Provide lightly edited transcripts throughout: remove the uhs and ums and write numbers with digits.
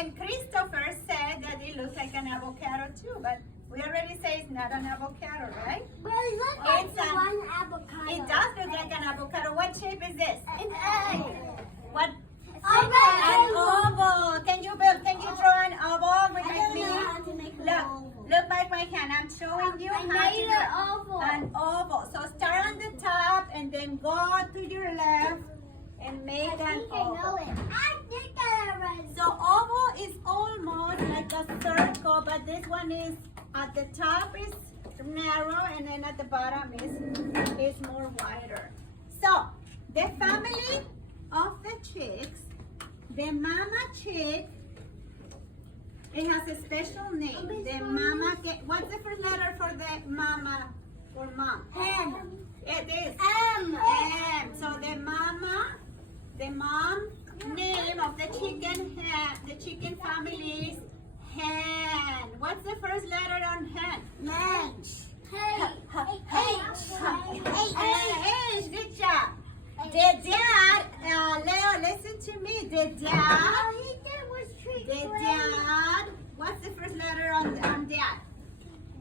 And Christopher said that it looks like an avocado too, but we already say it's not an avocado, right? Well, it looks like It's an- one avocado. It does look like an avocado. What shape is this? An egg. What? Oval. An oval. Can you draw an oval with I like don't me? know how to make an oval. Look by my hand. I'm showing you I how made to an oval. an oval. So start on the top and then go to your left and make I an think I know oval. it. I think I already. So oval is almost like a circle, but this one is at the top is narrow and then at the bottom is more wider. So the family of the chicks, the mama chick, it has a special name. The mama, what's the first letter for the mama or mom? M. It is M. M. So the mom name of the chicken family is hen. What's the first letter on hen? H. H. Good job. The dad, Leo, listen to me. The dad, what's the first letter on dad?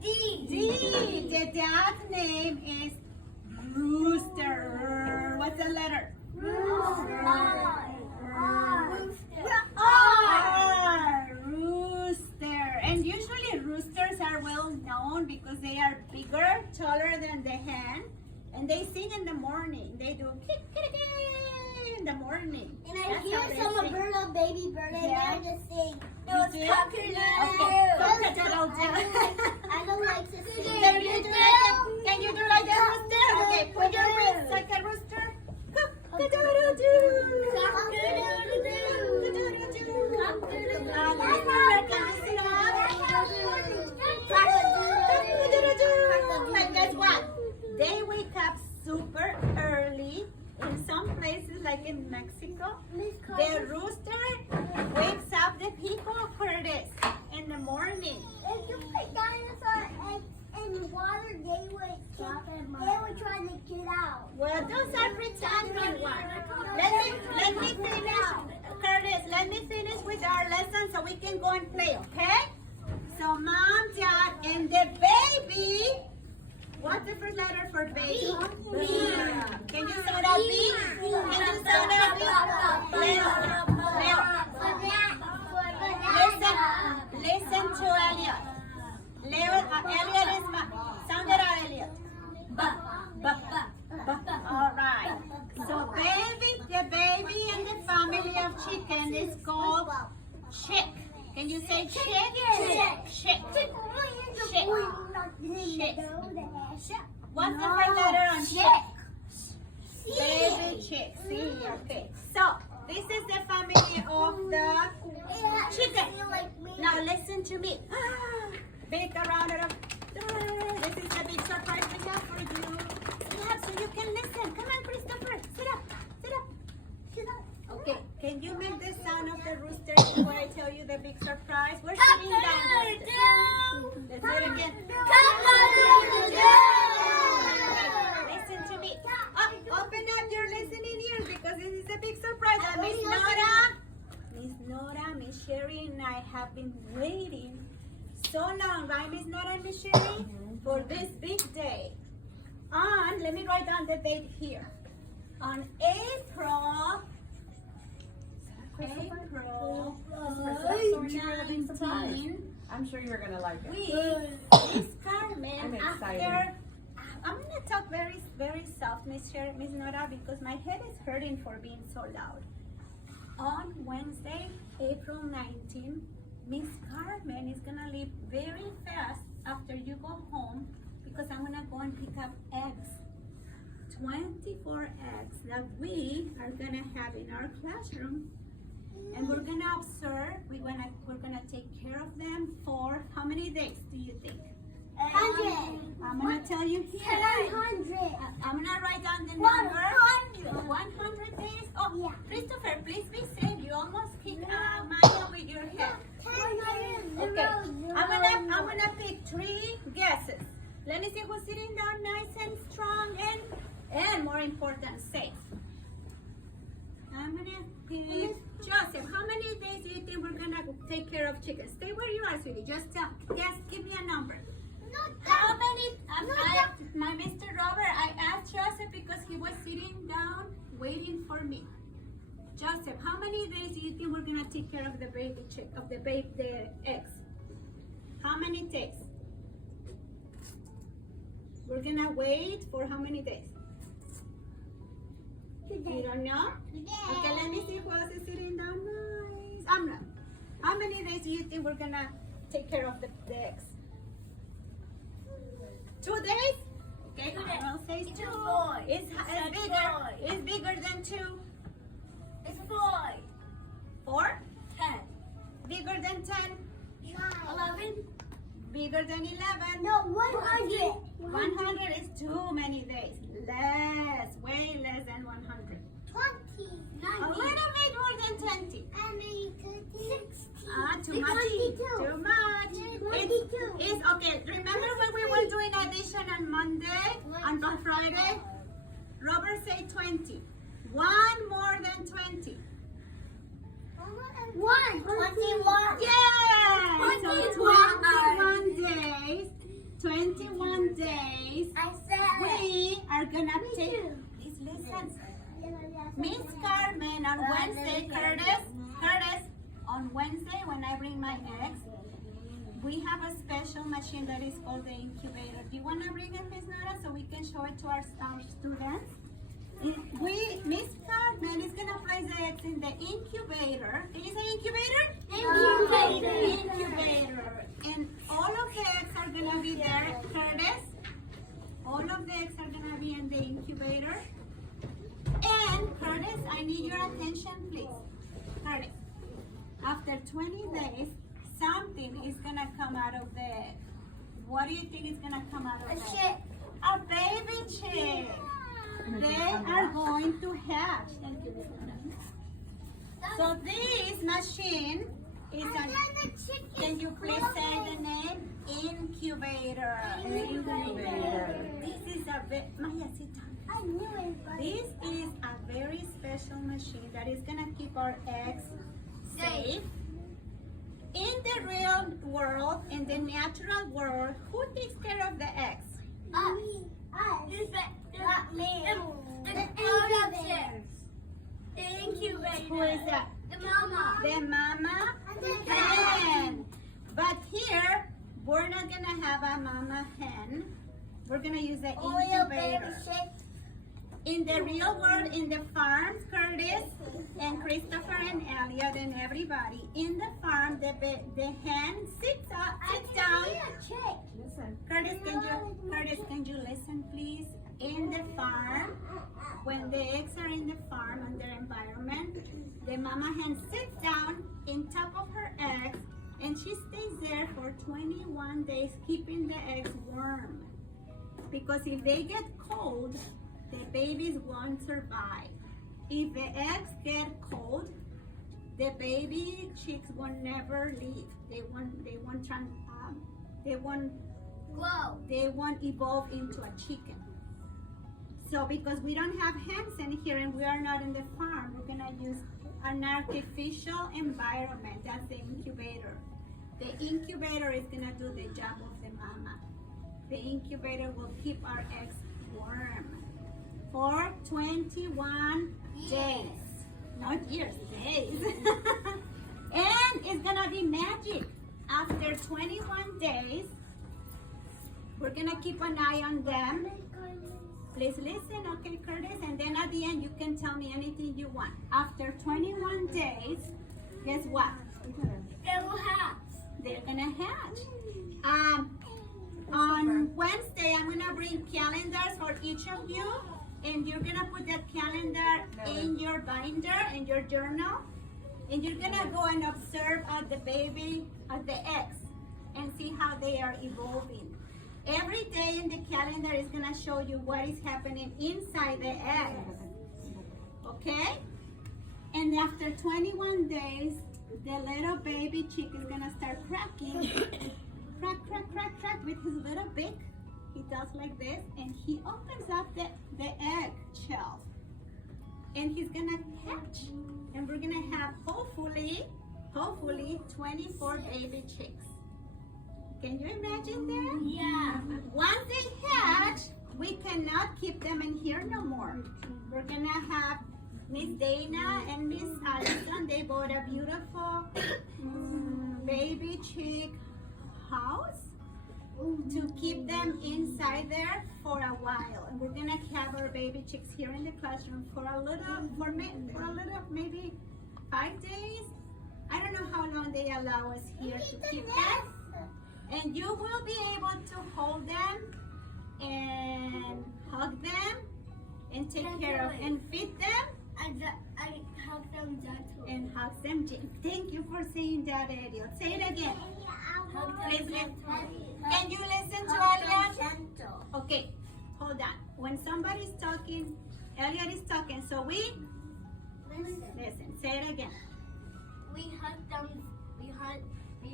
D. The dad's name is Rooster. What's the letter? R. Rooster. And usually roosters are well known because they are bigger, taller than the hen, and they sing in the morning. They do in the morning. And I That's hear how they some sing. baby bird, and Yeah. they're just saying, You no, it's do? cock-a-doodle-doo. Okay, cock-a-doodle-doo. I don't like to sing. Can you do like a rooster? Okay, put your wings like a rooster. Cock-a-doodle-doo. And guess what? They wake up super early. In some places, like in Mexico, the rooster wakes up the people, Curtis, in the morning. If you put dinosaur eggs in water, they would try to get out. Well, those are pretending ones. Let me finish, Curtis. Let me finish with our lesson so we can go and play, okay? So, mom, dad, and the baby. What's the first letter for baby? B. Can you sound out B? Can you sound out B? Listen to Elliot. Elliot is sound it out, Elliot. All right. So the baby and the family of chicken is called chick. Can you say chick? Chick. What's the first letter on chick? Baby chick. C. Okay. So this is the family of the chicken. Now listen to me. Big round of. This is the big surprise we have for you. Sit up so you can listen. Come on, Christopher. Sit up. Sit up. Sit up. Okay. Can you make the sound of the rooster before I tell you the big surprise? We're sitting down. Let's do it again. Listen to me. Open up your listening ears because this is a big surprise. Miss Nora, Miss Sherry, and I have been waiting so long, right, Miss Nora and Miss Sherry, for this big day. Let me write down the date here. On April 19, I'm sure you're gonna like it. Miss Carmen, I'm excited. I'm gonna talk very, very soft, Miss Nora, because my head is hurting for being so loud. On Wednesday, April 19, Miss Carmen is gonna leave very fast after you go home because I'm gonna go and pick up eggs. 24 eggs that we are gonna have in our classroom, and we're gonna observe. We're gonna take care of them for how many days do you think? 100. I'm gonna tell you here. 100. I'm gonna write down the number. 100 days. Oh, Yeah. Christopher, please be safe. You almost hit Maya with your head. Okay, I'm gonna pick 3 guesses. Let me see who's sitting down nice and strong and more important, safe. I'm gonna pick Joseph. How many days do you think we're gonna take care of chickens? Stay where you are, sweetie. Just guess, give me a number. Not How that. many, my Mr. Robert, I asked Joseph because he was sitting down waiting for me. Joseph, how many days do you think we're gonna take care of the baby chick, of the eggs? How many days? We're gonna wait for how many days? You Today. don't know? Okay, let me see who else is sitting down. Nice. Amna, how many days do you think we're gonna take care of the eggs? 2 days? Okay, Arnold says It's 2. a boy. It's bigger. It's bigger than 2. It's 4. 4? 10. Bigger than 10. 11. Bigger than 11. No, 100. 100 is too many days. Less, way less than 100. 20. A little bit more than 20. I mean, 60. Too much. 22. Too much. 22. It's okay. Remember when we were doing addition on Monday, on Friday? Robert said 20. 1 more than 20. 21. Yeah. So 21. 21 days. 21 days. I said We are gonna Me take. too. Please listen. Miss Carmen on Wednesday, Curtis, on Wednesday when I bring my eggs, we have a special machine that is called the incubator. Do you want to bring it, Miss Nora, so we can show it to our students? Miss Carmen is going to place the eggs in the incubator. Can you say incubator? Incubator. And all of the eggs are going to be there, Curtis. All of the eggs are going to be in the incubator. And Curtis, I need your attention, please. Curtis, after 20 days, something is gonna come out of the egg. What do you think is gonna come out of the egg? A baby chick. They are going to hatch. Thank you, Miss Nora. So this machine is an. Can you please say the name? Incubator. This is a Maya, sit down. I knew it, but This is a very special machine that is gonna keep our eggs safe. In the real world, in the natural world, who takes care of the eggs? Not me. The incubator. Who is that? The mama. The mama And the hen. But here, we're not gonna have a mama hen. We're gonna use the Only a baby incubator. chick. In the real world, in the farms, Curtis and Christopher and Elliot and everybody, in the farm, the hen sits down. Curtis, can you listen, please? In the farm, when the eggs are in the farm and their environment, the mama hen sits down in top of her eggs and she stays there for 21 days, keeping the eggs warm. Because if they get cold, the babies won't survive. If the eggs get cold, the baby chicks will never leave. They won't evolve into a chicken. So because we don't have hens in here and we are not in the farm, we're gonna use an artificial environment. That's the incubator. The incubator is gonna do the job of the mama. The incubator will keep our eggs warm for 21 days. Not years, days. And it's gonna be magic. After 21 days, we're gonna keep an eye on them. Please listen, okay, Curtis? And then at the end, you can tell me anything you want. After 21 days, guess what? They will hatch. They're gonna hatch. On Wednesday, I'm gonna bring calendars for each of you, and you're gonna put that calendar in your binder, in your journal, and you're gonna go and observe at the eggs, and see how they are evolving. Every day in the calendar is gonna show you what is happening inside the eggs. Okay? And after 21 days, the little baby chick is gonna start cracking. Crack, crack, crack, crack with his little beak. He does like this, and he opens up the egg shell. And he's gonna hatch. And we're gonna have, hopefully, hopefully 24 baby chicks. Can you imagine that? Yeah. Once they hatch, we cannot keep them in here no more. We're gonna have Miss Dana and Miss Allison. They bought a beautiful baby chick house to keep them inside there for a while. And we're gonna have our baby chicks here in the classroom for a little, maybe 5 days. I don't know how long they allow us here to keep them. And you will be able to hold them and hug them and take care of and feed them. I hug them gently. And hug them. Thank you for saying that, Ariel. Say it again. Please listen. Can you listen to Elliot? Okay, hold on. When somebody's talking, Elliot is talking, so we listen. Say it again. We hug them. We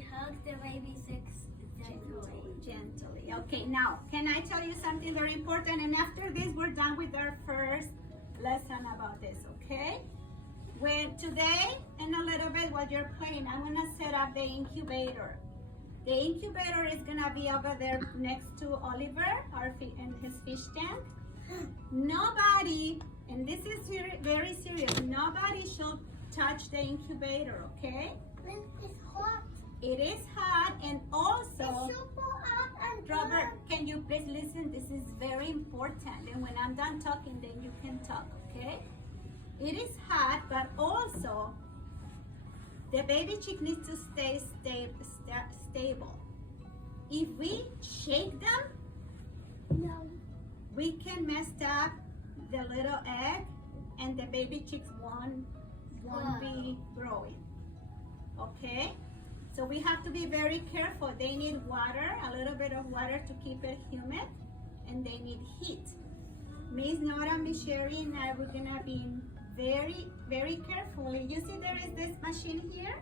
hug the baby chicks gently. Gently. Okay, now, can I tell you something very important? And after this, we're done with our first lesson about this, okay? When today, in a little bit while you're playing, I'm gonna set up the incubator. The incubator is gonna be over there next to Oliver, and his fish tank. Nobody, and this is very serious, nobody should touch the incubator, okay? It's hot. It is hot, and also, It's super hot and Robert, can you please listen? This is very important, and when I'm done talking, then you can talk, okay? It is hot, but also, the baby chick needs to stay stable. If we shake them, No. we can mess up the little egg, and the baby chicks won't be growing, okay? So we have to be very careful. They need water, a little bit of water to keep it humid, and they need heat. Miss Nora, Miss Sherry, and I were gonna be very, very careful. You see there is this machine here?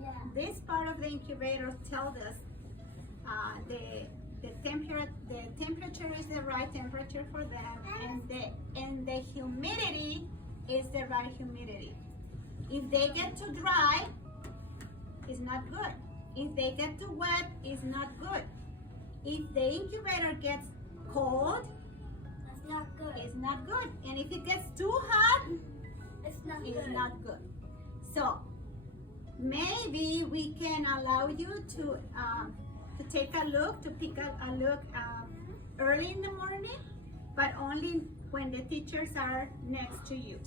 Yeah. This part of the incubator tells us the temperature is the right temperature for them, and the humidity is the right humidity. If they get too dry, it's not good. If they get too wet, it's not good. If the incubator gets cold, That's not good. it's not good. And if it gets too hot, It's not it's good. not good. So maybe we can allow you to take a look, to pick a look early in the morning, but only when the teachers are next to you.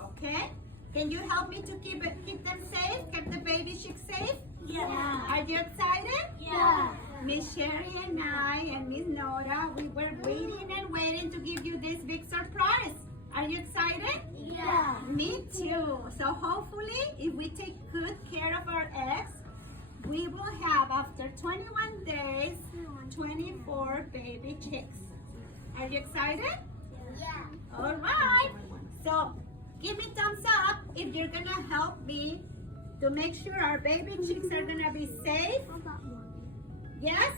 Okay? Can you help me to keep them safe? Keep the baby chicks safe? Yeah. Are you excited? Yeah. Miss Sherry and I and Miss Nora, we were waiting and waiting to give you this big surprise. Are you excited? Yeah. Me too. So hopefully, if we take good care of our eggs, we will have, after 21 days, 24 baby chicks. Are you excited? Yeah. All right. So give me thumbs up if you're gonna help me to make sure our baby chicks are gonna be safe. Yes?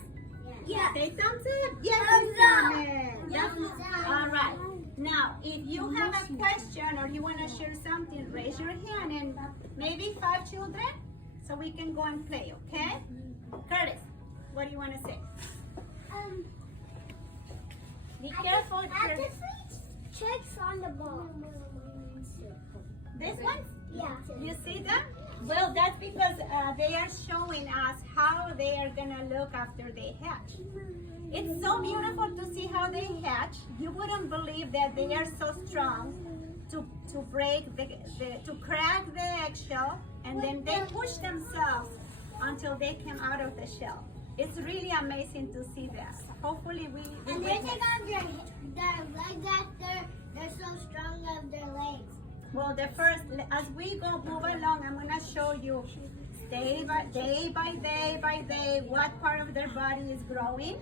Yeah. Say thumbs up. Yes, Thumbs Miss up. Carmen. Yep. Thumbs up. All right. Now, if you have a question or you want to share something, raise your hand, and maybe 5 children, so we can go and play, okay? Curtis, what do you want to say? Be careful, Curtis. Chicks on the ball. This one? Yeah. You see them? Well, that's because they are showing us how they are going to look after they hatch. It's so beautiful to see how they hatch. You wouldn't believe that they are so strong to crack the eggshell, and then they push themselves until they come out of the shell. It's really amazing to see that. Hopefully we And they witness. take on their legs after they're so strong of their legs. Well, as we go move along, I'm gonna show you day by day what part of their body is growing,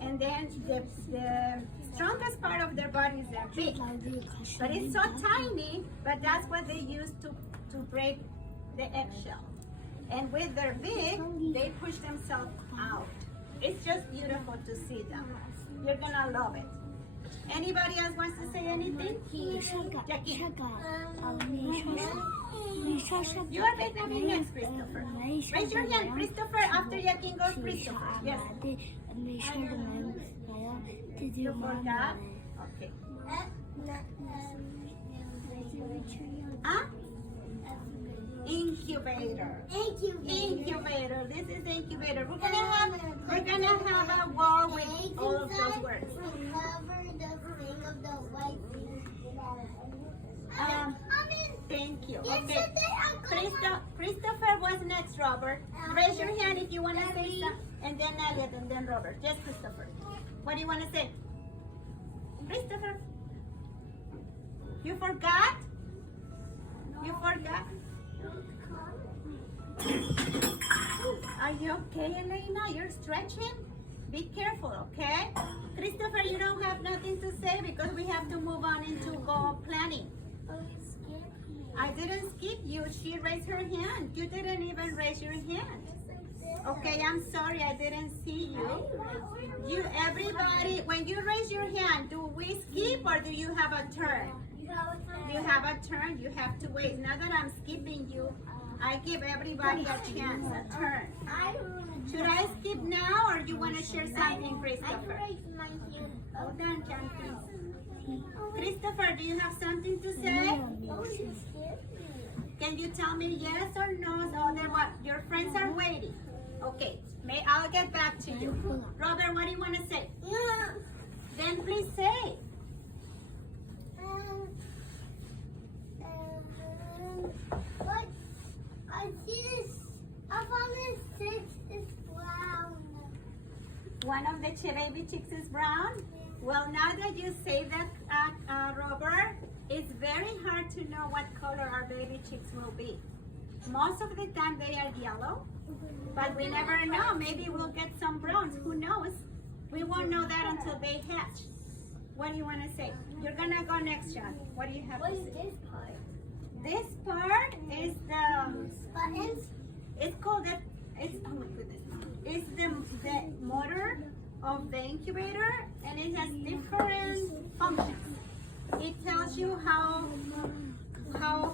and then the strongest part of their body is their beak. But it's so tiny, but that's what they use to break the eggshell. And with their beak, they push themselves out. It's just beautiful to see them. You're gonna love it. Anybody else wants to say anything? Jackie. You are Vietnamese next, Christopher. Raise your hand, Christopher. After Yakin goes Christopher. Yes. You forgot? Okay. Huh? Incubator. Incubator. This is incubator. We're gonna have a wall with all of those words. Thank you. Okay. Christopher was next, Robert. Raise your hand if you want to say something. And then Elliot, and then Robert. Just Christopher. What do you want to say? Christopher. You forgot? You forgot? Are you okay, Elena? You're stretching? Be careful, okay? Christopher, you don't have nothing to say because we have to move on into goal planning. I didn't skip you. She raised her hand. You didn't even raise your hand. Okay, I'm sorry. I didn't see you. Everybody, when you raise your hand, do we skip or do you have a turn? You have a turn. You have to wait. Now that I'm skipping you, I give everybody a chance, a turn. Should I skip now or you want to share something, Christopher? Hold on, John, please. Christopher, do you have something to say? Can you tell me yes or no? So then what? Your friends are waiting. Okay, I'll get back to you. Robert, what do you want to say? Then please say. What? I see this. I found this six is brown. One of the baby chicks is brown? Well, now that you say that, Robert, it's very hard to know what color our baby chicks will be. Most of the time they are yellow, but we never know. Maybe we'll get some browns. Who knows? We won't know that until they hatch. What do you want to say? You're going to go next, John. What do you have to say? This part? This part is the... Buttons? It's called the... oh my goodness. It's the motor of the incubator, and it has different functions. It tells you how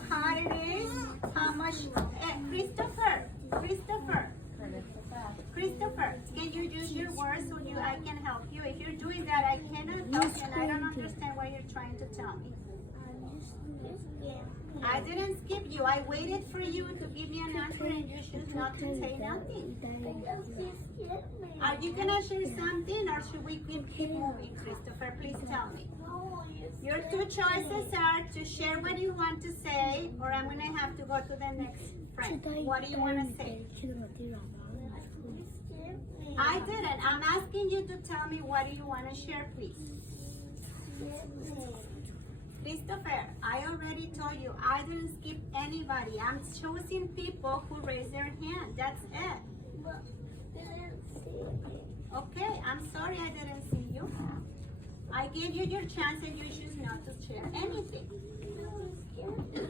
hot it is, how much. Christopher, can you use your words so I can help you? If you're doing that, I cannot help you, and I don't understand what you're trying to tell me. I didn't skip you. I waited for you to give me an answer, and you choose not to say nothing. Are you gonna share something, or should we keep moving, Christopher? Please tell me. Your two choices are to share what you want to say, or I'm gonna have to go to the next friend. What do you want to say? I didn't. I'm asking you to tell me what do you want to share, please. Christopher, I already told you I didn't skip anybody. I'm choosing people who raise their hand. That's it. Okay, I'm sorry I didn't see you. I gave you your chance and you choose not to share anything.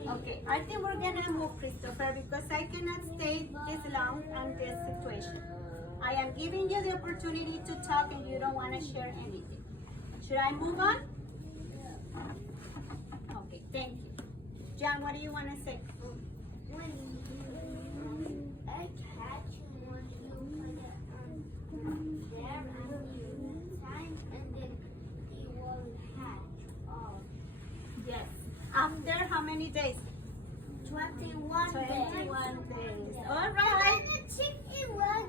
Okay, I think we're gonna move, Christopher, because I cannot stay this long on this situation. I am giving you the opportunity to talk and you don't want to share anything. Should I move on? Okay, thank you. John, what do you want to say? When I catch one, you put it there and you sign, and then they will hatch all. Yes. After how many days? 21 days. 21 days. All And right. then the chicken was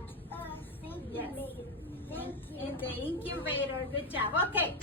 Yes. Thank you. In the incubator. Good job. Okay.